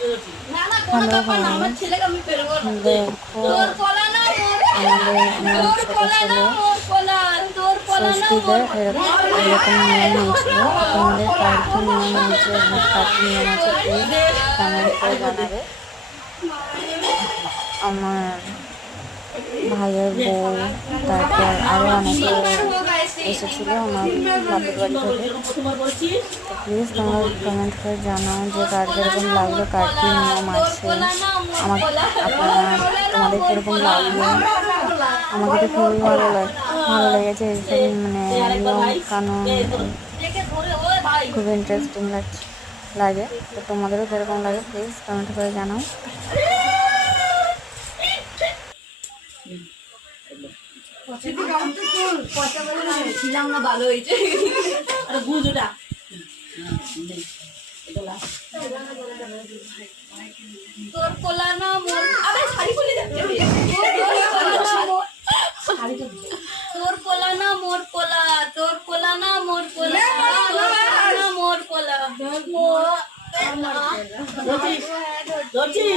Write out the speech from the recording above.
Hello guys, দেখো আমার ছোট ছেলে ষষ্ঠীতে এরকম নিয়ম হয়েছিল। তোমাদের কার কি নিয়ম হয়েছে, কার কি নিয়ম আছে প্লিজ কমেন্ট করে জানাবে। আমার ভাইয়ের বউ, তারপর আরো অনেকে এসেছিল আমার বাপের বাড়ি থেকে। তো প্লিজ তোমরা কমেন্ট করে জানাও যে কার কিরকম লাগলো, কার কি নিয়ম আছে, তোমাদের কিরকম লাগলো। আমাকে তো খুবই ভালো লেগেছে এইসব নিয়ম কানুন, খুব ইন্টারেস্টিং লাগে। তো তোমাদেরও কিরকম লাগে প্লিজ কমেন্ট করে জানাও। ভালো হয়েছে তোর কোলা না মোর আরে শাড়ি খুলে যাচ্ছে তোর কোলা না মোর কোলা, তোর কোলা না মোর কোলা, না মোর কোলা ধরছিস